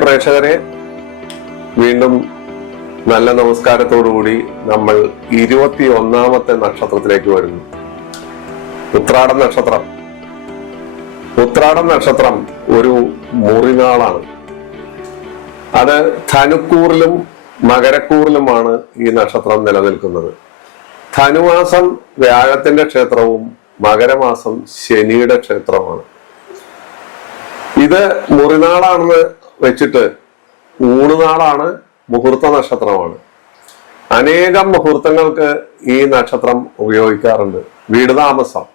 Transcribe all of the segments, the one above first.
പ്രേക്ഷകരെ, വീണ്ടും നല്ല നമസ്കാരത്തോടുകൂടി നമ്മൾ 21ാമത്തെ നക്ഷത്രത്തിലേക്ക് വരുന്നു. ഉത്രാടം നക്ഷത്രം. ഉത്രാടം നക്ഷത്രം ഒരു മുറിനാളാണ്. അത് ധനുക്കൂറിലും മകരക്കൂറിലുമാണ് ഈ നക്ഷത്രം നിലനിൽക്കുന്നത്. ധനുമാസം വ്യാഴത്തിന്റെ ക്ഷേത്രവും മകരമാസം ശനിയുടെ ക്ഷേത്രമാണ്. ഇത് മുറിനാളാണെന്ന് വെച്ചിട്ട് ഊണുനാളാണ്, മുഹൂർത്ത നക്ഷത്രമാണ്. അനേകം മുഹൂർത്തങ്ങൾക്ക് ഈ നക്ഷത്രം ഉപയോഗിക്കാറുണ്ട്. വീട് താമസം,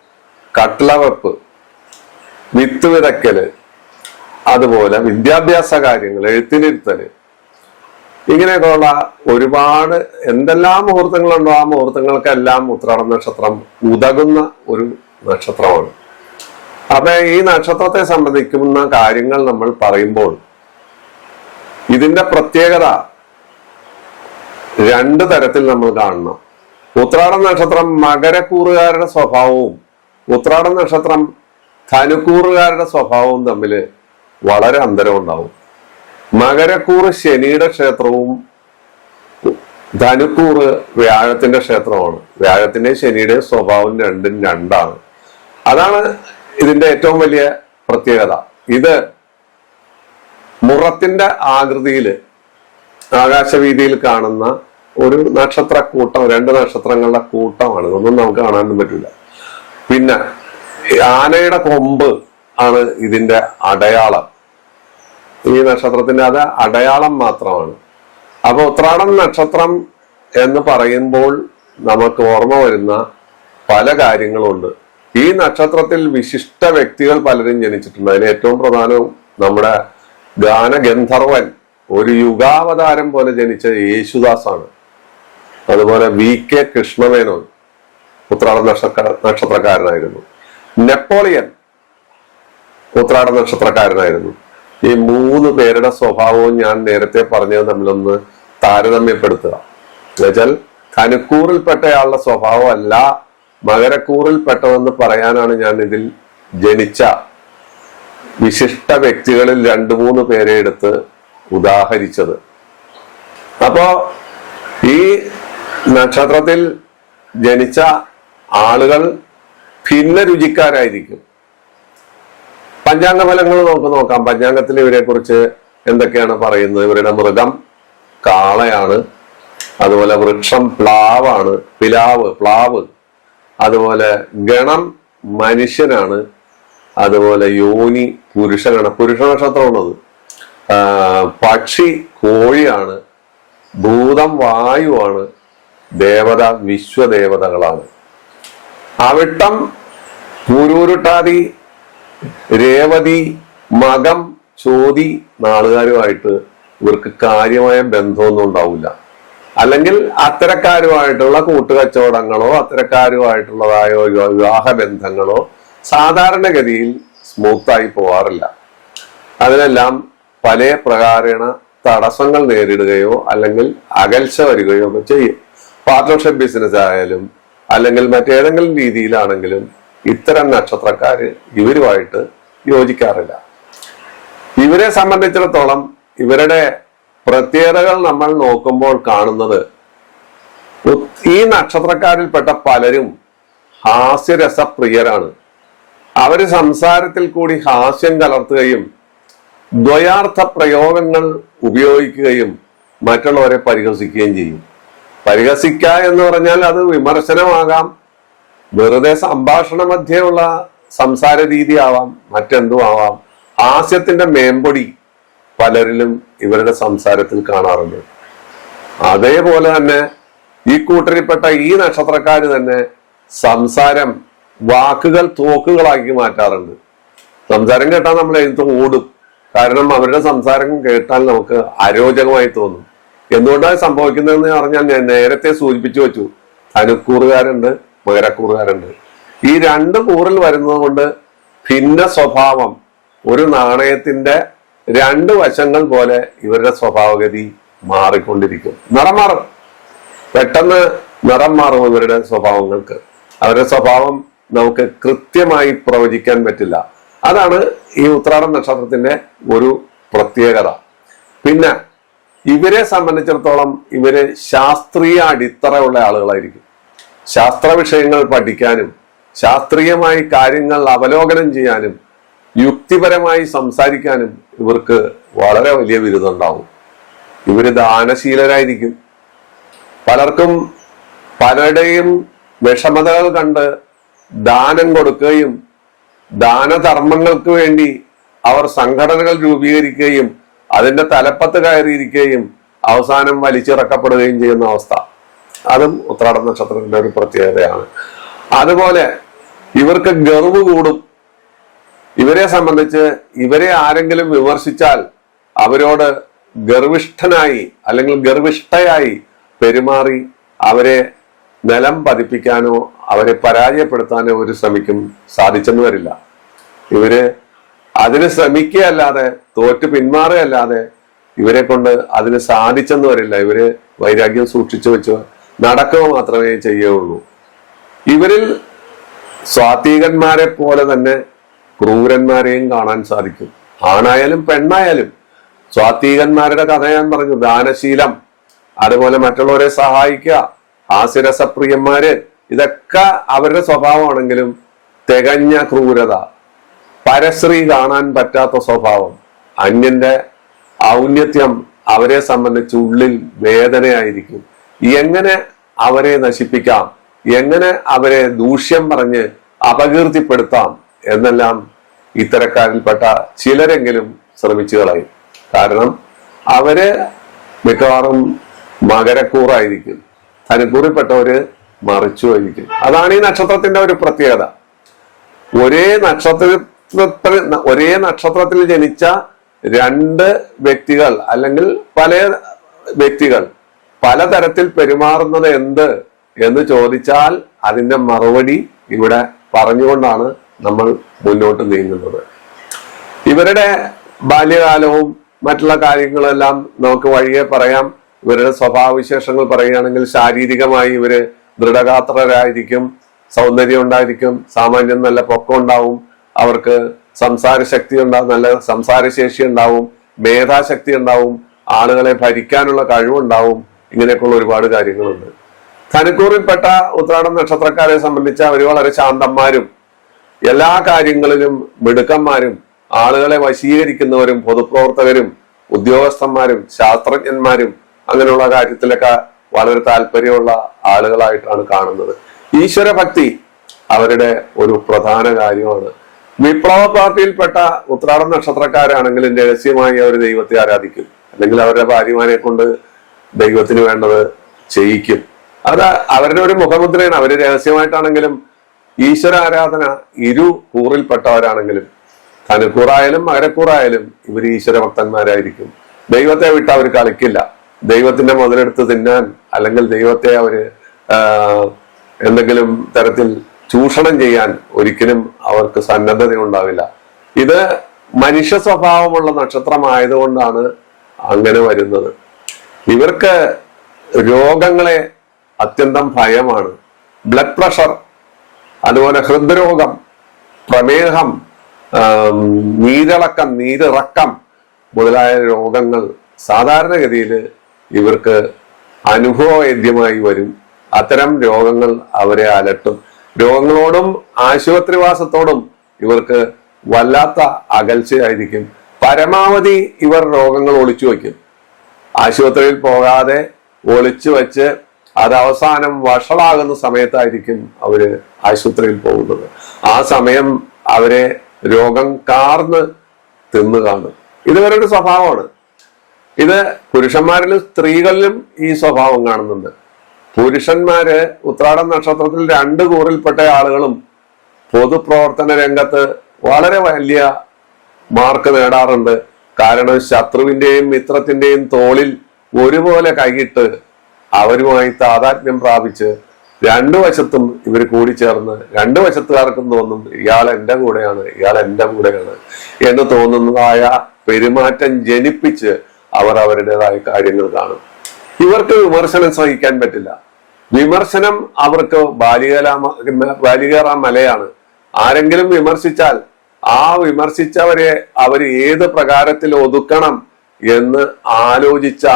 കട്ടിളവെപ്പ്, വിത്ത് വിതയ്ക്കല്, അതുപോലെ വിദ്യാഭ്യാസ കാര്യങ്ങൾ, എഴുത്തിനിരുത്തല്, ഇങ്ങനെയൊക്കെയുള്ള ഒരുപാട് എന്തെല്ലാം മുഹൂർത്തങ്ങളുണ്ടോ ആ മുഹൂർത്തങ്ങൾക്കെല്ലാം ഉത്രാടം നക്ഷത്രം ഉതകുന്ന ഒരു നക്ഷത്രമാണ്. അപ്പൊ ഈ നക്ഷത്രത്തെ സംബന്ധിക്കുന്ന കാര്യങ്ങൾ നമ്മൾ പറയുമ്പോൾ ഇതിന്റെ പ്രത്യേകത രണ്ട് തരത്തിൽ നമ്മൾ കാണണം. ഉത്രാടം നക്ഷത്രം മകരക്കൂറുകാരുടെ സ്വഭാവവും ഉത്രാടം നക്ഷത്രം ധനുക്കൂറുകാരുടെ സ്വഭാവവും തമ്മിൽ വളരെ അന്തരം ഉണ്ടാവും. മകരക്കൂറ് ശനിയുടെ ക്ഷേത്രവും ധനുക്കൂറ് വ്യാഴത്തിന്റെ ക്ഷേത്രമാണ്. വ്യാഴത്തിന്റെയും ശനിയുടെയും സ്വഭാവം രണ്ടും രണ്ടാണ്. അതാണ് ഇതിന്റെ ഏറ്റവും വലിയ പ്രത്യേകത. ഇത് മുറത്തിന്റെ ആകൃതിയില് ആകാശവീതിയിൽ കാണുന്ന ഒരു നക്ഷത്രക്കൂട്ടം, രണ്ട് നക്ഷത്രങ്ങളുടെ കൂട്ടമാണ്. ഇതൊന്നും നമുക്ക് കാണാനൊന്നും പറ്റില്ല. പിന്നെ ആനയുടെ കൊമ്പ് ആണ് ഇതിന്റെ അടയാളം. ഈ നക്ഷത്രത്തിന്റെ അത് അടയാളം മാത്രമാണ്. അപ്പൊ ഉത്രാടം നക്ഷത്രം എന്ന് പറയുമ്പോൾ നമുക്ക് ഓർമ്മ വരുന്ന പല കാര്യങ്ങളുണ്ട്. ഈ നക്ഷത്രത്തിൽ വിശിഷ്ട വ്യക്തികൾ പലരും ജനിച്ചിട്ടുണ്ട്. അതിന് ഏറ്റവും പ്രധാനവും നമ്മുടെ ഗാനഗന്ധർവൻ, ഒരു യുഗാവതാരം പോലെ ജനിച്ച യേശുദാസാണ്. അതുപോലെ VK കൃഷ്ണമേനോൻ ഉത്രാട നക്ഷത്രക്കാരനായിരുന്നു. നെപ്പോളിയൻ ഉത്രാട നക്ഷത്രക്കാരനായിരുന്നു. ഈ മൂന്ന് പേരുടെ സ്വഭാവവും ഞാൻ നേരത്തെ പറഞ്ഞത് തമ്മിലൊന്ന് താരതമ്യപ്പെടുത്തുക. എന്നുവെച്ചാൽ ധനുക്കൂറിൽപ്പെട്ടയാളുടെ സ്വഭാവമല്ല മകരക്കൂറിൽപ്പെട്ടതെന്ന് പറയാനാണ് ഞാൻ ഇതിൽ ജനിച്ച വിശിഷ്ട വ്യക്തികളിൽ 2-3 പേരെ എടുത്ത് ഉദാഹരിച്ചത്. അപ്പോ ഈ നക്ഷത്രത്തിൽ ജനിച്ച ആളുകൾ ഭിന്ന രുചിക്കാരായിരിക്കും. പഞ്ചാംഗ ഫലങ്ങൾ നമുക്ക് നോക്കാം. പഞ്ചാംഗത്തിൽ ഇവരെ കുറിച്ച് എന്തൊക്കെയാണ് പറയുന്നത്? ഇവരുടെ മൃഗം കാളയാണ്, അതുപോലെ വൃക്ഷം പ്ലാവാണ്, പ്ലാവ്, അതുപോലെ ഗണം മനുഷ്യനാണ്, അതുപോലെ യോനി പുരുഷ നക്ഷത്രമാണത്. പക്ഷി കോഴിയാണ്, ഭൂതം വായുവാണ്, ദേവത വിശ്വദേവതകളാണ്. അവിട്ടം പൂരൂരുട്ടാതി, രേവതി, മകം, ചോതി നാളുകാരുമായിട്ട് ഇവർക്ക് കാര്യമായ ബന്ധമൊന്നും ഉണ്ടാവില്ല. അല്ലെങ്കിൽ അത്തരക്കാരുമായിട്ടുള്ള കൂട്ടുകച്ചവടങ്ങളോ അത്തരക്കാരുമായിട്ടുള്ളതായ വിവാഹ ബന്ധങ്ങളോ സാധാരണഗതിയിൽ സ്മൂത്തായി പോവാറില്ല. അതിനെല്ലാം പല പ്രകാരേണ തടസ്സങ്ങൾ നേരിടുകയോ അല്ലെങ്കിൽ അകൽച്ച വരികയോ ഒക്കെ ചെയ്യും. പാർട്ട്ണർഷിപ്പ് ബിസിനസ് ആയാലും അല്ലെങ്കിൽ മറ്റേതെങ്കിലും രീതിയിലാണെങ്കിലും ഇത്തരം നക്ഷത്രക്കാര് ഇവരുമായിട്ട് യോജിക്കാറില്ല. ഇവരെ സംബന്ധിച്ചിടത്തോളം ഇവരുടെ പ്രത്യേകതകൾ നമ്മൾ നോക്കുമ്പോൾ കാണുന്നത്, ഈ നക്ഷത്രക്കാരിൽപ്പെട്ട പലരും ഹാസ്യരസപ്രിയരാണ്. അവര് സംസാരത്തിൽ കൂടി ഹാസ്യം കലർത്തുകയും ദ്വയാർത്ഥ പ്രയോഗങ്ങൾ ഉപയോഗിക്കുകയും മറ്റുള്ളവരെ പരിഹസിക്കുകയും ചെയ്യും. പരിഹസിക്കുക എന്ന് പറഞ്ഞാൽ അത് വിമർശനമാകാം, വെറുതെ സംഭാഷണ മധ്യയുള്ള സംസാര രീതി ആവാം, മറ്റെന്തും ആവാം. ഹാസ്യത്തിന്റെ മേമ്പൊടി പലരിലും ഇവരുടെ സംസാരത്തിൽ കാണാറുണ്ട്. അതേപോലെ തന്നെ ഈ കൂട്ടരിൽപ്പെട്ട ഈ നക്ഷത്രക്കാര് തന്നെ സംസാരം, വാക്കുകൾ തോക്കുകളാക്കി മാറ്റാറുണ്ട്. സംസാരം കേട്ടാൽ നമ്മൾ എഴുത്ത് ഓടും. കാരണം അവരുടെ സംസാരം കേട്ടാൽ നമുക്ക് അരോചകമായി തോന്നും. എന്തുകൊണ്ടാണ് സംഭവിക്കുന്നതെന്ന് പറഞ്ഞാൽ ഞാൻ നേരത്തെ സൂചിപ്പിച്ചു വെച്ചു. ധനുക്കൂറുകാരുണ്ട്, മകരക്കൂറുകാരുണ്ട്. ഈ 2 കൂറിൽ വരുന്നത് കൊണ്ട് ഭിന്ന സ്വഭാവം, ഒരു നാണയത്തിന്റെ 2 വശങ്ങൾ പോലെ ഇവരുടെ സ്വഭാവഗതി മാറിക്കൊണ്ടിരിക്കും. നിറം മാറും, പെട്ടെന്ന് നിറം മാറും ഇവരുടെ സ്വഭാവങ്ങൾക്ക്. അവരുടെ സ്വഭാവം നമുക്ക് കൃത്യമായി പ്രവചിക്കാൻ പറ്റില്ല. അതാണ് ഈ ഉത്രാടം നക്ഷത്രത്തിന്റെ ഒരു പ്രത്യേകത. പിന്നെ ഇവരെ സംബന്ധിച്ചിടത്തോളം ഇവര് ശാസ്ത്രീയ അടിത്തറയുള്ള ആളുകളായിരിക്കും. ശാസ്ത്ര വിഷയങ്ങൾ പഠിക്കാനും ശാസ്ത്രീയമായി കാര്യങ്ങൾ അവലോകനം ചെയ്യാനും യുക്തിപരമായി സംസാരിക്കാനും ഇവർക്ക് വളരെ വലിയ ബിരുദം ഉണ്ടാവും. ഇവര് ദാനശീലരായിരിക്കും. പലർക്കും പലരുടെയും വിഷമതകൾ കണ്ട് ദാനം കൊടുക്കുകയും ദാനധർമ്മങ്ങൾക്ക് വേണ്ടി അവർ സംഘടനകൾ രൂപീകരിക്കുകയും അതിന്റെ തലപ്പത്ത് കയറിയിരിക്കുകയും അവസാനം വലിച്ചിറക്കപ്പെടുകയും ചെയ്യുന്ന അവസ്ഥ, അതും ഉത്രാട നക്ഷത്രത്തിന്റെ ഒരു പ്രത്യേകതയാണ്. അതുപോലെ ഇവർക്ക് ഗർവ് കൂടും. ഇവരെ സംബന്ധിച്ച് ഇവരെ ആരെങ്കിലും വിമർശിച്ചാൽ അവരോട് ഗർവിഷ്ഠനായി അല്ലെങ്കിൽ ഗർവിഷ്ഠയായി പെരുമാറി അവരെ നിലം പതിപ്പിക്കാനോ അവരെ പരാജയപ്പെടുത്താനോ ഒരു ശ്രമിക്കും. സാധിച്ചെന്ന് വരില്ല. ഇവര് അതിന് ശ്രമിക്കുകയല്ലാതെ തോറ്റ് പിന്മാറുകയല്ലാതെ ഇവരെ കൊണ്ട് അതിന് സാധിച്ചെന്ന് വരില്ല. ഇവര് വൈരാഗ്യം സൂക്ഷിച്ചു വെച്ച് നടക്കുക മാത്രമേ ചെയ്യുകയുള്ളൂ. ഇവരിൽ സ്വാത്വികന്മാരെ പോലെ തന്നെ ക്രൂരന്മാരെയും കാണാൻ സാധിക്കും. ആണായാലും പെണ്ണായാലും. സ്വാത്വികന്മാരുടെ കഥ ഞാൻ പറഞ്ഞു, ദാനശീലം, അതുപോലെ മറ്റുള്ളവരെ സഹായിക്കുക, ഹാസ്യരസപ്രിയന്മാര്, ഇതൊക്കെ അവരുടെ സ്വഭാവമാണെങ്കിലും തികഞ്ഞ ക്രൂരത, പരശ്രീ കാണാൻ പറ്റാത്ത സ്വഭാവം, അന്യന്റെ ഔന്നത്യം അവരെ സംബന്ധിച്ച് ഉള്ളിൽ വേദനയായിരിക്കും. എങ്ങനെ അവരെ നശിപ്പിക്കാം, എങ്ങനെ അവരെ ദൂഷ്യം പറഞ്ഞ് അപകീർത്തിപ്പെടുത്താം എന്നെല്ലാം ഇത്തരക്കാരിൽപ്പെട്ട ചിലരെങ്കിലും ശ്രമിച്ചു കളയും. കാരണം അവര് മിക്കവാറും മകരക്കൂറായിരിക്കും, ധനുക്കൂറിൽപ്പെട്ടവര് മറിച്ചുമായിരിക്കും. അതാണ് ഈ നക്ഷത്രത്തിന്റെ ഒരു പ്രത്യേകത. ഒരേ നക്ഷത്രത്തിൽ ജനിച്ച രണ്ട് വ്യക്തികൾ അല്ലെങ്കിൽ പല വ്യക്തികൾ പലതരത്തിൽ പെരുമാറുന്നത് എന്ത് എന്ന് ചോദിച്ചാൽ അതിന്റെ മറുപടി ഇവിടെ പറഞ്ഞുകൊണ്ടാണ് നമ്മൾ മുന്നോട്ട് നീങ്ങുന്നത്. ഇവരുടെ ബാല്യകാലവും മറ്റുള്ള കാര്യങ്ങളെല്ലാം നമുക്ക് വഴിയെ പറയാം. ഇവരുടെ സ്വഭാവവിശേഷങ്ങൾ പറയുകയാണെങ്കിൽ ശാരീരികമായി ഇവര് ദൃഢഗാത്രരായിരിക്കും, സൗന്ദര്യം ഉണ്ടായിരിക്കും, സാമാന്യം നല്ല പൊക്കം ഉണ്ടാവും, അവർക്ക് സംസാര ശക്തി ഉണ്ടാവും, നല്ല സംസാരശേഷി ഉണ്ടാവും, മേധാശക്തി ഉണ്ടാവും, ആളുകളെ ഭരിക്കാനുള്ള കഴിവുണ്ടാവും. ഇങ്ങനെയൊക്കെയുള്ള ഒരുപാട് കാര്യങ്ങളുണ്ട്. ധനുക്കൂറിൽപ്പെട്ട ഉത്രാടം നക്ഷത്രക്കാരെ സംബന്ധിച്ച് അവർ വളരെ ശാന്തന്മാരും എല്ലാ കാര്യങ്ങളിലും മിടുക്കന്മാരും ആളുകളെ വശീകരിക്കുന്നവരും പൊതുപ്രവർത്തകരും ഉദ്യോഗസ്ഥന്മാരും ശാസ്ത്രജ്ഞന്മാരും അങ്ങനെയുള്ള കാര്യത്തിലൊക്കെ വളരെ താല്പര്യമുള്ള ആളുകളായിട്ടാണ് കാണുന്നത്. ഈശ്വരഭക്തി അവരുടെ ഒരു പ്രധാന കാര്യമാണ്. വിപ്ലവ പാർട്ടിയിൽപ്പെട്ട ഉത്രാടം നക്ഷത്രക്കാരാണെങ്കിലും രഹസ്യമായി അവർ ദൈവത്തെ ആരാധിക്കും, അല്ലെങ്കിൽ അവരുടെ ഭാര്യമാരെ കൊണ്ട് ദൈവത്തിന് വേണ്ടത് ചെയ്യിക്കും. അത് അവരുടെ ഒരു മുഖമുദ്രയാണ്. അവര് രഹസ്യമായിട്ടാണെങ്കിലും ഈശ്വര ആരാധന ഇരു കൂറിൽപ്പെട്ടവരാണെങ്കിലും ധനുക്കൂറായാലും മകരക്കൂറായാലും ഇവർ ഈശ്വര ഭക്തന്മാരായിരിക്കും. ദൈവത്തെ വിട്ട് അവർ കളിക്കില്ല. ദൈവത്തിന്റെ മുതലെടുത്ത് തിന്നാൻ അല്ലെങ്കിൽ ദൈവത്തെ അവര് എന്തെങ്കിലും തരത്തിൽ ചൂഷണം ചെയ്യാൻ ഒരിക്കലും അവർക്ക് സന്നദ്ധത ഉണ്ടാവില്ല. ഇത് മനുഷ്യ സ്വഭാവമുള്ള നക്ഷത്രമായതുകൊണ്ടാണ് അങ്ങനെ വരുന്നത്. ഇവർക്ക് രോഗങ്ങളെ അത്യന്തം ഭയമാണ്. ബ്ലഡ് പ്രഷർ, അതുപോലെ ഹൃദ്രോഗം, പ്രമേഹം, നീരിളക്കം, നീരിറക്കം മുതലായ രോഗങ്ങൾ സാധാരണഗതിയിൽ ഇവർക്ക് അനുഭവവേദ്യമായി വരും. അത്തരം രോഗങ്ങൾ അവരെ അലട്ടും. രോഗങ്ങളോടും ആശുപത്രിവാസത്തോടും ഇവർക്ക് വല്ലാത്ത അകൽച്ചയായിരിക്കും. പരമാവധി ഇവർ രോഗങ്ങൾ ഒളിച്ചു വയ്ക്കും. ആശുപത്രിയിൽ പോകാതെ ഒളിച്ചു വെച്ച് അത് അവസാനം വഷളാകുന്ന സമയത്തായിരിക്കും അവര് ആശുപത്രിയിൽ പോകുന്നത്. ആ സമയം അവരെ രോഗം കാർന്ന് തിന്നു കാണും. ഇത് ഇവരുടെ സ്വഭാവമാണ്. ഇത് പുരുഷന്മാരിലും സ്ത്രീകളിലും ഈ സ്വഭാവം കാണുന്നുണ്ട്. പുരുഷന്മാര് ഉത്രാടം നക്ഷത്രത്തിൽ 2 കൂറിൽപ്പെട്ട ആളുകളും പൊതുപ്രവർത്തന രംഗത്ത് വളരെ വലിയ മാർക്ക് നേടാറുണ്ട്. കാരണം ശത്രുവിന്റെയും മിത്രത്തിന്റെയും തോളിൽ ഒരുപോലെ കൈയിട്ട് അവരുമായി താതാത്മ്യം പ്രാപിച്ച് 2 വശത്തും ഇവർ കൂടിച്ചേർന്ന് 2 വശത്തുകാർക്കും തോന്നും ഇയാൾ എന്റെ കൂടെയാണ്, ഇയാൾ എന്റെ കൂടെയാണ് എന്ന് തോന്നുന്നതായ പെരുമാറ്റം ജനിപ്പിച്ച് അവർ അവരുടേതായ കാര്യങ്ങൾ കാണും. ഇവർക്ക് വിമർശനം സഹിക്കാൻ പറ്റില്ല. വിമർശനം അവർക്ക് ബാലികേറാം മലയാണ്. ആരെങ്കിലും വിമർശിച്ചാൽ ആ വിമർശിച്ചവരെ അവർ ഏത് പ്രകാരത്തിൽ ഒതുക്കണം എന്ന് ആലോചിച്ച്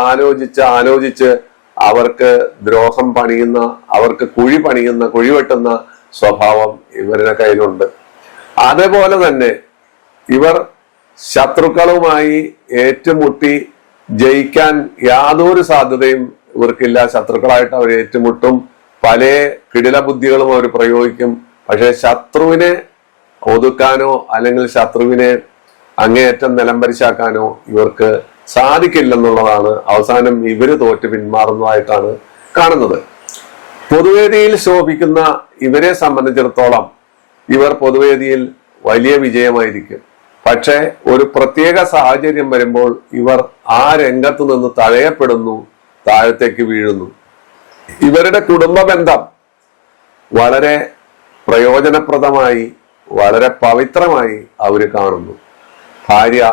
അവർക്ക് ദ്രോഹം പണിയുന്ന, അവർക്ക് കുഴി വെട്ടുന്ന സ്വഭാവം ഇവരുടെ കയ്യിലുണ്ട്. അതേപോലെ തന്നെ ഇവർ ശത്രുക്കളുമായി ഏറ്റുമുട്ടി ജയിക്കാൻ യാതൊരു സാധ്യതയും ഇവർക്കില്ല. ശത്രുക്കളായിട്ട് അവർ ഏറ്റുമുട്ടും, പല കിടില ബുദ്ധികളും അവർ പ്രയോഗിക്കും. പക്ഷെ ശത്രുവിനെ ഒതുക്കാനോ അല്ലെങ്കിൽ ശത്രുവിനെ അങ്ങേയറ്റം നിലംപരിശാക്കാനോ ഇവർക്ക് സാധിക്കില്ലെന്നുള്ളതാണ് അവസാനം ഇവര് തോറ്റ് പിന്മാറുന്നതായിട്ടാണ് കാണുന്നത്. പൊതുവേദിയിൽ ശോഭിക്കുന്ന ഇവരെ സംബന്ധിച്ചിടത്തോളം ഇവർ പൊതുവേദിയിൽ വലിയ വിജയമായിരിക്കും. പക്ഷെ ഒരു പ്രത്യേക സാഹചര്യം വരുമ്പോൾ ഇവർ ആ രംഗത്ത് നിന്ന് തഴയപ്പെടുന്നു, താഴത്തേക്ക് വീഴുന്നു. ഇവരുടെ കുടുംബ ബന്ധം വളരെ പ്രയോജനപ്രദമായി, വളരെ പവിത്രമായി അവർ കാണുന്നു. ഭാര്യ,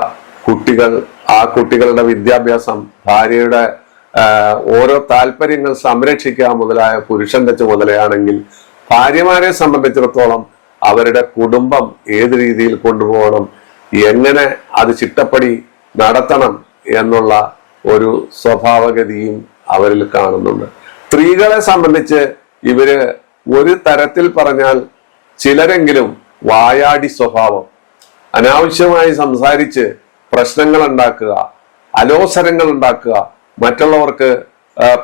കുട്ടികൾ, ആ കുട്ടികളുടെ വിദ്യാഭ്യാസം, ഭാര്യയുടെ ഓരോ താല്പര്യങ്ങൾ സംരക്ഷിക്കുക മുതലായ പുരുഷന്റെ ചുമതലയാണെങ്കിൽ ഭാര്യമാരെ സംബന്ധിച്ചിടത്തോളം അവരുടെ കുടുംബം ഏത് രീതിയിൽ കൊണ്ടുപോകണം, എങ്ങനെ അത് ചിട്ടപ്പടി നടത്തണം എന്നുള്ള ഒരു സ്വഭാവഗതിയും അവരിൽ കാണുന്നുണ്ട്. സ്ത്രീകളെ സംബന്ധിച്ച് ഇവര് ഒരു തരത്തിൽ പറഞ്ഞാൽ ചിലരെങ്കിലും വായാടി സ്വഭാവം, അനാവശ്യമായി സംസാരിച്ച് പ്രശ്നങ്ങൾ ഉണ്ടാക്കുക, അലോസരങ്ങൾ ഉണ്ടാക്കുക, മറ്റുള്ളവർക്ക്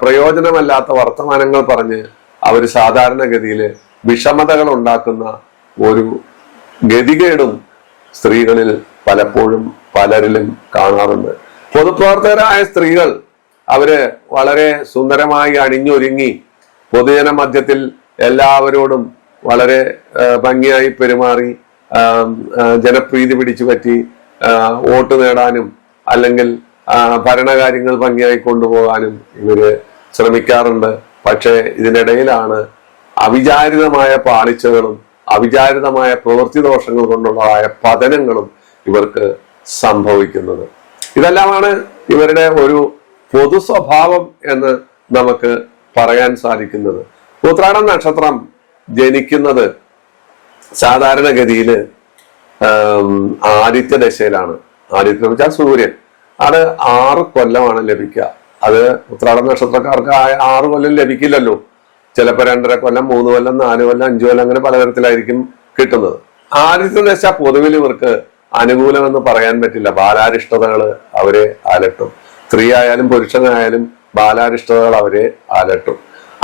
പ്രയോജനമല്ലാത്ത വർത്തമാനങ്ങൾ പറഞ്ഞ് അവർ സാധാരണഗതിയിൽ വിഷമതകൾ ഉണ്ടാക്കുന്ന ഒരു ഗതികേടും സ്ത്രീകളിൽ പലപ്പോഴും പലരിലും കാണാറുണ്ട്. പൊതുപ്രവർത്തകരായ സ്ത്രീകൾ അവര് വളരെ സുന്ദരമായി അണിഞ്ഞൊരുങ്ങി പൊതുജന മധ്യത്തിൽ എല്ലാവരോടും വളരെ ഭംഗിയായി പെരുമാറി ജനപ്രീതി പിടിച്ചു പറ്റി വോട്ട് നേടാനും അല്ലെങ്കിൽ ഭരണകാര്യങ്ങൾ ഭംഗിയായി കൊണ്ടുപോകാനും ഇവര് ശ്രമിക്കാറുണ്ട്. പക്ഷെ ഇതിനിടയിലാണ് അവിചാരിതമായ പാളിച്ചകളും അവിചാരിതമായ പ്രവൃത്തി ദോഷങ്ങൾ കൊണ്ടുള്ളതായ പതനങ്ങളും ഇവർക്ക് സംഭവിക്കുന്നത്. ഇതെല്ലാമാണ് ഇവരുടെ ഒരു പൊതു സ്വഭാവം എന്ന് നമുക്ക് പറയാൻ സാധിക്കുന്നത്. ഉത്രാടം നക്ഷത്രം ജനിക്കുന്നത് സാധാരണഗതിയിൽ ആദിത്യ ദശയിലാണ്. ആദിത്യം എന്ന് വെച്ചാൽ സൂര്യൻ. അത് 6 കൊല്ലമാണ് ലഭിക്കുക. അത് ഉത്രാട നക്ഷത്രക്കാർക്ക് 6 കൊല്ലം ലഭിക്കില്ലല്ലോ. ചിലപ്പോൾ 2.5 കൊല്ലം, 3 കൊല്ലം, 4 കൊല്ലം, 5 കൊല്ലം, അങ്ങനെ പലതരത്തിലായിരിക്കും കിട്ടുന്നത്. ആദിത്യ ദശ പൊതുവിൽ ഇവർക്ക് അനുകൂലമെന്ന് പറയാൻ പറ്റില്ല. ബാലാരിഷ്ടതകള് അവരെ അലട്ടും. സ്ത്രീ ആയാലും പുരുഷനായാലും ബാലാരിഷ്ടതകൾ അവരെ അലട്ടും.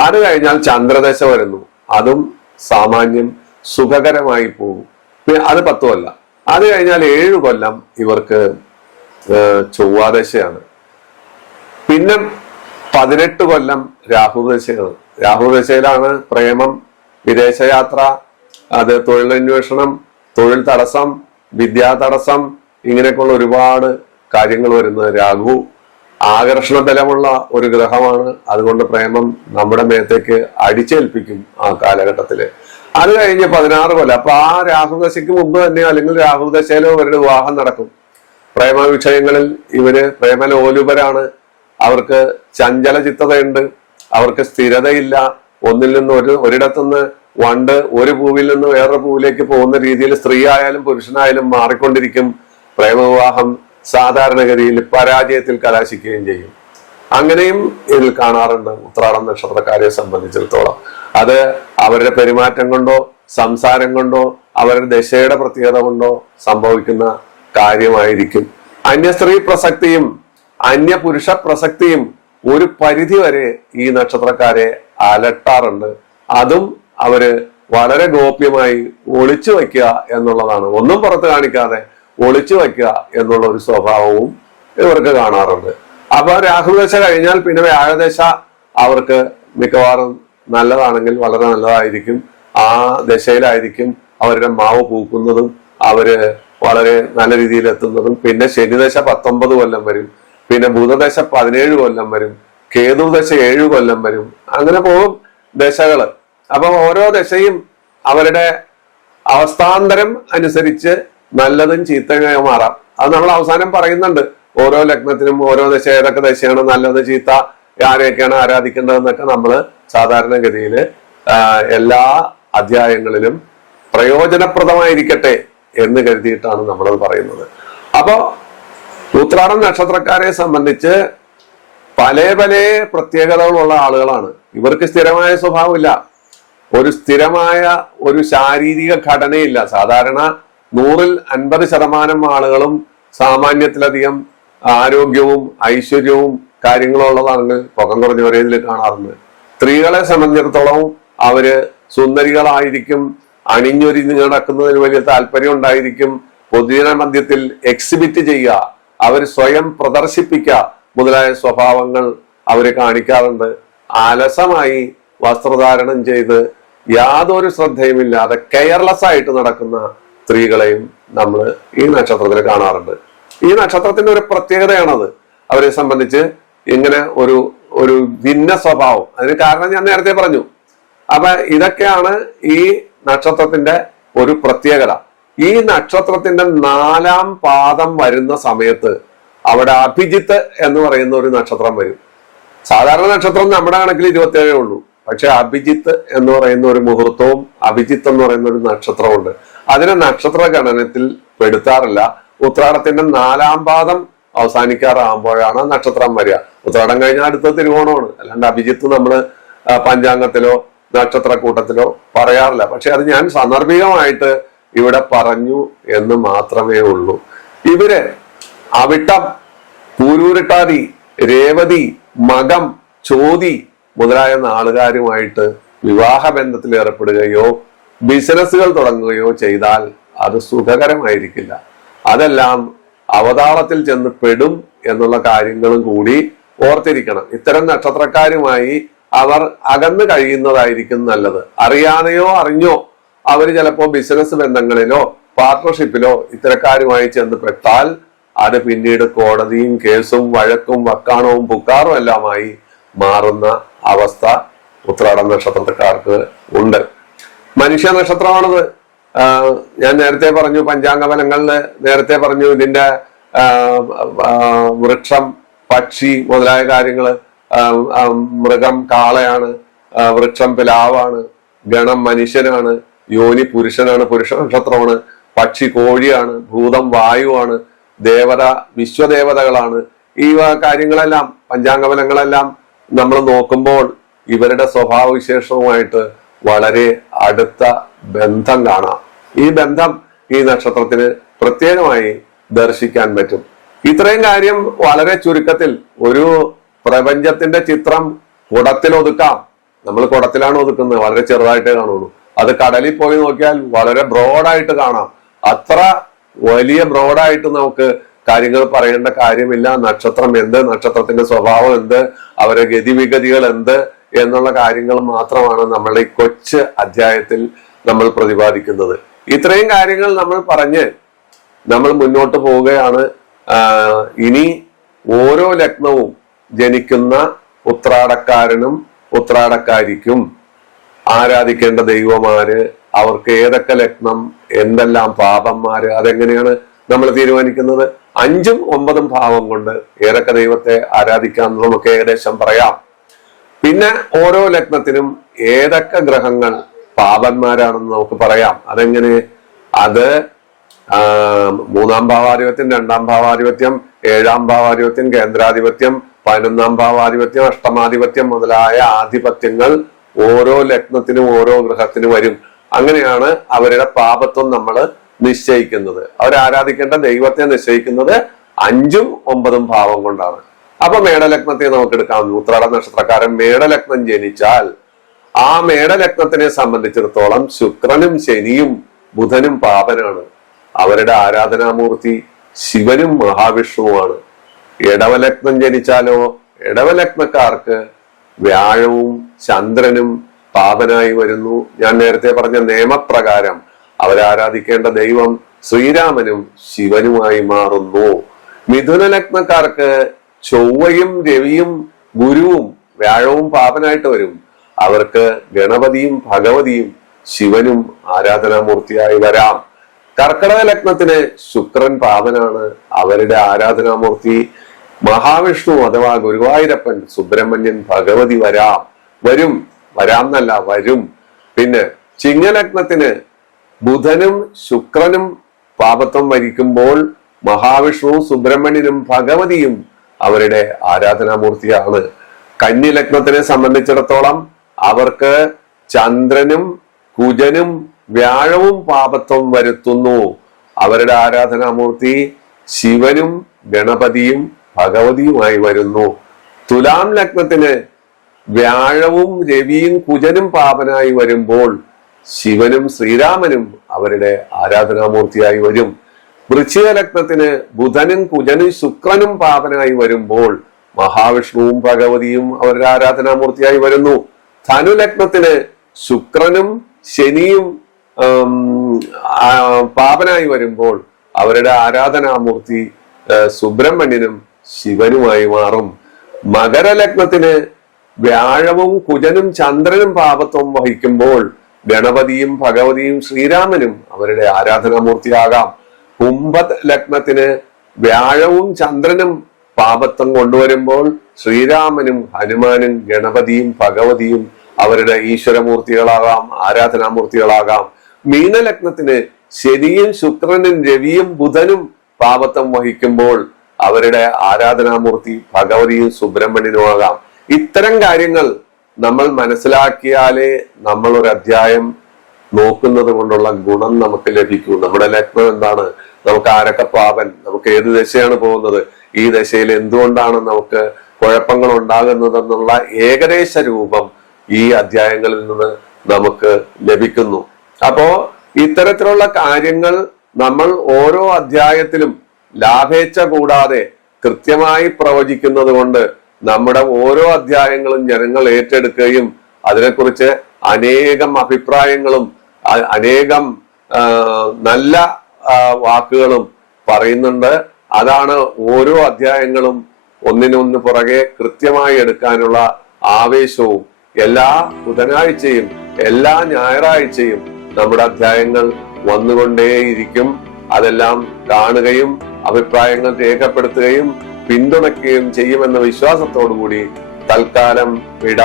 അത് കഴിഞ്ഞാൽ ചന്ദ്രദശ വരുന്നു. അതും സാമാന്യം സുഖകരമായി പോകും. അത് 10 കൊല്ലം. അത് കഴിഞ്ഞാൽ 7 കൊല്ലം ഇവർക്ക് ചൊവ്വാദശയാണ്. പിന്നെ 18 കൊല്ലം രാഹുദശയാണ്. രാഹുദശയിലാണ് പ്രേമം, വിദേശയാത്ര, അത് തൊഴിലന്വേഷണം, തൊഴിൽ തടസ്സം, വിദ്യാ തടസ്സം, ഇങ്ങനെയൊക്കെയുള്ള ഒരുപാട് കാര്യങ്ങൾ വരുന്നത്. രാഹു ആകർഷണ ബലമുള്ള ഒരു ഗ്രഹമാണ്. അതുകൊണ്ട് പ്രേമം നമ്മുടെ മേത്തേക്ക് അടിച്ചേൽപ്പിക്കും ആ കാലഘട്ടത്തില്. അത് കഴിഞ്ഞ് 16 കൊല്ലം. അപ്പൊ ആ രാഹുദശയ്ക്ക് മുമ്പ് തന്നെ അല്ലെങ്കിൽ രാഹുദശയിലോ ഇവരുടെ വിവാഹം നടക്കും. പ്രേമ വിഷയങ്ങളിൽ ഇവര് പ്രേമലോലുപരാണ്. അവർക്ക് ചഞ്ചല ചിത്തതയുണ്ട്, അവർക്ക് സ്ഥിരതയില്ല. ഒന്നിൽ നിന്ന് ഒരിടത്തുനിന്ന് വണ്ട് ഒരു പൂവിൽ നിന്ന് വേറൊരു പൂവിലേക്ക് പോകുന്ന രീതിയിൽ സ്ത്രീ ആയാലും പുരുഷനായാലും മാറിക്കൊണ്ടിരിക്കും. പ്രേമവിവാഹം സാധാരണഗതിയിൽ പരാജയത്തിൽ കലാശിക്കുകയും ചെയ്യും. അങ്ങനെയും ഇതിൽ കാണാറുണ്ട് ഉത്രാടം നക്ഷത്രക്കാരെ സംബന്ധിച്ചിടത്തോളം. അത് അവരുടെ പെരുമാറ്റം കൊണ്ടോ സംസാരം കൊണ്ടോ അവരുടെ ദശയുടെ പ്രത്യേകത കൊണ്ടോ സംഭവിക്കുന്ന കാര്യമായിരിക്കും. അന്യസ്ത്രീ പ്രസക്തിയും അന്യപുരുഷ പ്രസക്തിയും ഒരു പരിധി വരെ ഈ നക്ഷത്രക്കാരെ അലട്ടാറുണ്ട്. അതും അവര് വളരെ ഗോപ്യമായി ഒളിച്ചു വയ്ക്കുക എന്നുള്ളതാണ്. ഒന്നും പുറത്ത് കാണിക്കാതെ ഒളിച്ചു വയ്ക്കുക എന്നുള്ള ഒരു സ്വഭാവവും ഇവർക്ക് കാണാറുണ്ട്. അപ്പൊ രാഹുദശ കഴിഞ്ഞാൽ പിന്നെ വ്യാഴദശ അവർക്ക് മിക്കവാറും നല്ലതാണെങ്കിൽ വളരെ നല്ലതായിരിക്കും. ആ ദശയിലായിരിക്കും അവരുടെ മാവ് പൂക്കുന്നതും അവര് വളരെ നല്ല രീതിയിൽ എത്തുന്നതും. പിന്നെ ശനിദശ 19 കൊല്ലം വരും. പിന്നെ ബുധദശ 17 കൊല്ലം വരും. കേതുദശ 7 കൊല്ലം വരും. അങ്ങനെ പോകും ദശകള്. അപ്പൊ ഓരോ ദശയും അവരുടെ അവസ്ഥാന്തരം അനുസരിച്ച് നല്ലതും ചീത്തയായി മാറാം. അത് നമ്മൾ അവസാനം പറയുന്നുണ്ട്. ഓരോ ലഗ്നത്തിനും ഓരോ ദശ, ഏതൊക്കെ ദശയാണ് നല്ലത്, ചീത്ത, ആരെയൊക്കെയാണ് ആരാധിക്കേണ്ടതെന്നൊക്കെ നമ്മൾ സാധാരണഗതിയിൽ എല്ലാ അധ്യായങ്ങളിലും പ്രയോജനപ്രദമായിരിക്കട്ടെ എന്ന് കരുതിയിട്ടാണ് നമ്മളത് പറയുന്നത്. അപ്പോ ഉത്രാടം നക്ഷത്രക്കാരെ സംബന്ധിച്ച് പല പല പ്രത്യേകതകളുള്ള ആളുകളാണ്. ഇവർക്ക് സ്ഥിരമായ സ്വഭാവമില്ല, ഒരു സ്ഥിരമായ ഒരു ശാരീരിക ഘടനയില്ല. സാധാരണ 100-ൽ 50% ആളുകളും സാമാന്യത്തിലധികം ആരോഗ്യവും ഐശ്വര്യവും കാര്യങ്ങളുള്ളതാണ് പൊക്കം കുറഞ്ഞവരെ ഇതിൽ കാണാറുണ്ട്. സ്ത്രീകളെ സംബന്ധിച്ചിടത്തോളം അവര് സുന്ദരികളായിരിക്കും, അണിഞ്ഞൊരിഞ്ഞ് നടക്കുന്നതിന് വലിയ താല്പര്യം ഉണ്ടായിരിക്കും, പൊതുജന മധ്യത്തിൽ എക്സിബിറ്റ് ചെയ്യുക, അവർ സ്വയം പ്രദർശിപ്പിക്കുക മുതലായ സ്വഭാവങ്ങൾ അവര് കാണിക്കാറുണ്ട്. അലസമായി വസ്ത്രധാരണം ചെയ്ത് യാതൊരു ശ്രദ്ധയുമില്ലാതെ കെയർലെസ് ആയിട്ട് നടക്കുന്ന സ്ത്രീകളെയും നമ്മൾ ഈ നക്ഷത്രത്തിൽ കാണാറുണ്ട്. ഈ നക്ഷത്രത്തിന്റെ ഒരു പ്രത്യേകതയാണത്. അവരെ സംബന്ധിച്ച് ഇങ്ങനെ ഒരു ഒരു ഭിന്ന സ്വഭാവം. അതിന് കാരണം ഞാൻ നേരത്തെ പറഞ്ഞു. അപ്പൊ ഇതൊക്കെയാണ് ഈ നക്ഷത്രത്തിന്റെ ഒരു പ്രത്യേകത. ഈ നക്ഷത്രത്തിന്റെ 4-ാം പാദം വരുന്ന സമയത്ത് അവിടെ അഭിജിത്ത് എന്ന് പറയുന്ന ഒരു നക്ഷത്രം വരും. സാധാരണ നക്ഷത്രം നമ്മുടെ കണക്കിൽ 27 ഉള്ളൂ. പക്ഷെ അഭിജിത്ത് എന്ന് പറയുന്ന ഒരു മുഹൂർത്തവും അഭിജിത്ത് എന്ന് പറയുന്ന ഒരു നക്ഷത്രമുണ്ട്. അതിനെ നക്ഷത്ര ഗണനത്തിൽ പെടുത്താറില്ല. ഉത്രാടത്തിന്റെ 4-ാം പാദം അവസാനിക്കാറാകുമ്പോഴാണ് നക്ഷത്രം വരിക. ഉത്രാടം കഴിഞ്ഞാൽ അടുത്ത തിരുവോണമാണ്. അല്ലാണ്ട് അഭിജിത്ത് നമ്മള് പഞ്ചാംഗത്തിലോ നക്ഷത്രക്കൂട്ടത്തിലോ പറയാറില്ല. പക്ഷെ അത് ഞാൻ സാന്ദർഭികമായിട്ട് ഇവിടെ പറഞ്ഞു എന്ന് മാത്രമേ ഉള്ളൂ. ഇവര് അവിട്ടം, പൂരൂരുട്ടാതി, രേവതി, മകം, ചോതി മുതലായ നാളുകാരുമായിട്ട് വിവാഹ ബന്ധത്തിൽ ഏർപ്പെടുകയോ ബിസിനസ്സുകൾ തുടങ്ങുകയോ ചെയ്താൽ അത് സുഖകരമായിരിക്കില്ല. അതെല്ലാം അവതാളത്തിൽ ചെന്ന് പെടും എന്നുള്ള കാര്യങ്ങളും കൂടി ഓർത്തിരിക്കണം. ഇത്തരം നക്ഷത്രക്കാരുമായി അവർ അകന്നു കഴിയുന്നതായിരിക്കും നല്ലത്. അറിയാതെയോ അറിഞ്ഞോ അവർ ചിലപ്പോ ബിസിനസ് ബന്ധങ്ങളിലോ പാർട്ട്ണർഷിപ്പിലോ ഇത്തരക്കാരുമായി ചെന്ന് പെട്ടാൽ അത് പിന്നീട് കോടതിയും കേസും വഴക്കും വക്കാണവും പുക്കാറും എല്ലാമായി മാറുന്ന അവസ്ഥ ഉത്രാടം നക്ഷത്രക്കാർക്ക് ഉണ്ട്. മനുഷ്യ നക്ഷത്രമാണത്. ഞാൻ നേരത്തെ പറഞ്ഞു, പഞ്ചാംഗ ഫലങ്ങളില് നേരത്തെ പറഞ്ഞു ഇതിന്റെ വൃക്ഷം, പക്ഷി മുതലായ കാര്യങ്ങള്. മൃഗം കാളയാണ്, വൃക്ഷം പിലാവാണ്, ഗണം മനുഷ്യനാണ്, യോനി പുരുഷനാണ്, പുരുഷ നക്ഷത്രമാണ്, പക്ഷി കോഴിയാണ്, ഭൂതം വായുവാണ്, ദേവത വിശ്വദേവതകളാണ്. ഈ കാര്യങ്ങളെല്ലാം പഞ്ചാംഗഫലങ്ങളെല്ലാം നമ്മൾ നോക്കുമ്പോൾ ഇവരുടെ സ്വഭാവവിശേഷവുമായിട്ട് വളരെ അടുത്ത ബന്ധം കാണാം. ഈ ബന്ധം ഈ നക്ഷത്രത്തിന് പ്രത്യേകമായി ദർശിക്കാൻ പറ്റും. ഇത്രയും കാര്യം വളരെ ചുരുക്കത്തിൽ ഒരു പ്രപഞ്ചത്തിന്റെ ചിത്രം കുടത്തിൽ ഒതുക്കാം. നമ്മൾ കുടത്തിലാണ് ഒതുക്കുന്നത്, വളരെ ചെറുതായിട്ടേ കാണുള്ളൂ. അത് കടലിൽ പോയി നോക്കിയാൽ വളരെ ബ്രോഡായിട്ട് കാണാം. അത്ര വലിയ ബ്രോഡായിട്ട് നമുക്ക് കാര്യങ്ങൾ പറയേണ്ട കാര്യമില്ല. നക്ഷത്രം എന്ത്, നക്ഷത്രത്തിന്റെ സ്വഭാവം എന്ത്, അവരുടെ ഗതിവിഗതികൾ എന്ത് എന്നുള്ള കാര്യങ്ങൾ മാത്രമാണ് നമ്മളുടെ ഈ കൊച്ചു അധ്യായത്തിൽ നമ്മൾ പ്രതിപാദിക്കുന്നത്. ഇത്രയും കാര്യങ്ങൾ നമ്മൾ പറഞ്ഞ് നമ്മൾ മുന്നോട്ട് പോവുകയാണ്. ഇനി ഓരോ ലഗ്നവും ജനിക്കുന്ന ഉത്രാടക്കാരനും ഉത്രാടക്കാരിക്കും ആരാധിക്കേണ്ട ദൈവമാര്, അവർക്ക് ഏതൊക്കെ ലഗ്നം, എന്തെല്ലാം പാപന്മാര്, അതെങ്ങനെയാണ് നമ്മൾ തീരുമാനിക്കുന്നത്? 5ഉം 9ഉം ഭാവം കൊണ്ട് ഏതൊക്കെ ദൈവത്തെ ആരാധിക്കാം നമുക്ക് ഏകദേശം പറയാം. പിന്നെ ഓരോ ലഗ്നത്തിനും ഏതൊക്കെ ഗ്രഹങ്ങൾ പാപന്മാരാണെന്ന് നമുക്ക് പറയാം. അതെങ്ങനെ? അത് 3-ാം ഭാവാധിപത്യം, 2-ാം ഭാവാധിപത്യം, 7-ാം ഭാവാധിപത്യം, കേന്ദ്രാധിപത്യം, 11-ാം ഭാവാധിപത്യം, അഷ്ടമാധിപത്യം മുതലായ ആധിപത്യങ്ങൾ ഓരോ ലഗ്നത്തിനും ഓരോ ഗ്രഹത്തിനും വരും. അങ്ങനെയാണ് അവരുടെ പാപത്വം നമ്മൾ നിശ്ചയിക്കുന്നത്. അവരാരാധിക്കേണ്ട ദൈവത്തെ നിശ്ചയിക്കുന്നത് 5ഉം 9ഉം ഭാവം കൊണ്ടാണ്. അപ്പൊ മേടലഗ്നത്തെ നമുക്ക് എടുക്കാം. ഉത്രാട നക്ഷത്രക്കാരൻ മേടലഗ്നം ജനിച്ചാൽ ആ മേടലഗ്നത്തിനെ സംബന്ധിച്ചിടത്തോളം ശുക്രനും ശനിയും ബുധനും പാപനാണ്. അവരുടെ ആരാധനാമൂർത്തി ശിവനും മഹാവിഷ്ണുവുമാണ്. ഇടവലഗ്നം ജനിച്ചാലോ ഇടവലഗ്നക്കാർക്ക് വ്യാഴവും ചന്ദ്രനും പാപനായി വരുന്നു. ഞാൻ നേരത്തെ പറഞ്ഞ നിയമപ്രകാരം അവരാരാധിക്കേണ്ട ദൈവം ശ്രീരാമനും ശിവനുമായി മാറുന്നു. മിഥുന ലഗ്നക്കാർക്ക് ചൊവ്വയും രവിയും ഗുരുവും വ്യാഴവും പാപനായിട്ട് വരും. അവർക്ക് ഗണപതിയും ഭഗവതിയും ശിവനും ആരാധനാമൂർത്തിയായി വരാം. കർക്കടക ലഗ്നത്തിന് ശുക്രൻ പാപനാണ്. അവരുടെ ആരാധനാമൂർത്തി മഹാവിഷ്ണു അഥവാ ഗുരുവായൂരപ്പൻ, സുബ്രഹ്മണ്യൻ, ഭഗവതി വരും. എന്നല്ല, വരും. പിന്നെ ചിങ്ങലഗ്നത്തിന് ബുധനും ശുക്രനും പാപത്വം വരിക്കുമ്പോൾ മഹാവിഷ്ണുവും സുബ്രഹ്മണ്യനും ഭഗവതിയും അവരുടെ ആരാധനാമൂർത്തിയാണ്. കന്നി ലഗ്നത്തിനെ സംബന്ധിച്ചിടത്തോളം അവർക്ക് ചന്ദ്രനും കുജനും വ്യാഴവും പാപത്വം വരുത്തുന്നു. അവരുടെ ആരാധനാമൂർത്തി ശിവനും ഗണപതിയും ഭഗവതിയുമായി വരുന്നു. തുലാം ലഗ്നത്തിന് വ്യാഴവും രവിയും കുജനും പാപനായി വരുമ്പോൾ ശിവനും ശ്രീരാമനും അവരുടെ ആരാധനാമൂർത്തിയായി വരും. വൃശ്ചിക ലഗ്നത്തിന് ബുധനും കുജനും ശുക്രനും പാപനായി വരുമ്പോൾ മഹാവിഷ്ണുവും ഭഗവതിയും അവരുടെ ആരാധനാമൂർത്തിയായി വരുന്നു. ധനുലഗ്നത്തിന് ശുക്രനും ശനിയും പാപനായി വരുമ്പോൾ അവരുടെ ആരാധനാമൂർത്തി സുബ്രഹ്മണ്യനും ശിവനുമായി മാറും. മകരലഗ്നത്തിന് വ്യാഴവും കുജനും ചന്ദ്രനും പാപത്വം വഹിക്കുമ്പോൾ ഗണപതിയും ഭഗവതിയും ശ്രീരാമനും അവരുടെ ആരാധനാമൂർത്തിയാകാം. കുംഭ ലഗ്നത്തിന് വ്യാഴവും ചന്ദ്രനും പാപത്വം കൊണ്ടുവരുമ്പോൾ ശ്രീരാമനും ഹനുമാനും ഗണപതിയും ഭഗവതിയും അവരുടെ ഈശ്വരമൂർത്തികളാകാം, ആരാധനാമൂർത്തികളാകാം. മീനലഗ്നത്തിന് ശനിയും ശുക്രനും രവിയും ബുധനും പാപത്വം വഹിക്കുമ്പോൾ അവരുടെ ആരാധനാമൂർത്തി ഭഗവതിയും സുബ്രഹ്മണ്യനുമാകാം. ഇത്തരം കാര്യങ്ങൾ നമ്മൾ മനസ്സിലാക്കിയാലേ നമ്മൾ ഒരു അധ്യായം നോക്കുന്നത് കൊണ്ടുള്ള ഗുണം നമുക്ക് ലഭിക്കൂ. നമ്മുടെ ലഗ്നം എന്താണ്, നമുക്ക് ആരൊക്കെ പാപൻ, നമുക്ക് ഏത് ദശയാണ് പോകുന്നത്, ഈ ദശയിൽ എന്തുകൊണ്ടാണ് നമുക്ക് കുഴപ്പങ്ങൾ ഉണ്ടാകുന്നതെന്നുള്ള ഏകദേശ രൂപം ഈ അധ്യായങ്ങളിൽ നിന്ന് നമുക്ക് ലഭിക്കുന്നു. അപ്പോ ഇത്തരത്തിലുള്ള കാര്യങ്ങൾ നമ്മൾ ഓരോ അധ്യായത്തിലും ലാഭേച്ഛ കൂടാതെ കൃത്യമായി പ്രവചിക്കുന്നത് കൊണ്ട് നമ്മുടെ ഓരോ അധ്യായങ്ങളും ജനങ്ങൾ ഏറ്റെടുക്കുകയും അതിനെക്കുറിച്ച് അനേകം അഭിപ്രായങ്ങളും അനേകം നല്ല വാക്കുകളും പറയുന്നുണ്ട്. അതാണ് ഓരോ അധ്യായങ്ങളും ഒന്നിനൊന്ന് പുറകെ കൃത്യമായി എടുക്കാനുള്ള ആവേശവും. എല്ലാ ബുധനാഴ്ചയും എല്ലാ ഞായറാഴ്ചയും നമ്മുടെ അധ്യായങ്ങൾ വന്നുകൊണ്ടേയിരിക്കും. അതെല്ലാം കാണുകയും അഭിപ്രായങ്ങൾ രേഖപ്പെടുത്തുകയും പിന്തുണയ്ക്കുകയും ചെയ്യുമെന്ന വിശ്വാസത്തോടുകൂടി തൽക്കാലം വിട.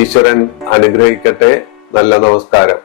ഈശ്വരൻ അനുഗ്രഹിക്കട്ടെ. നല്ല നമസ്കാരം.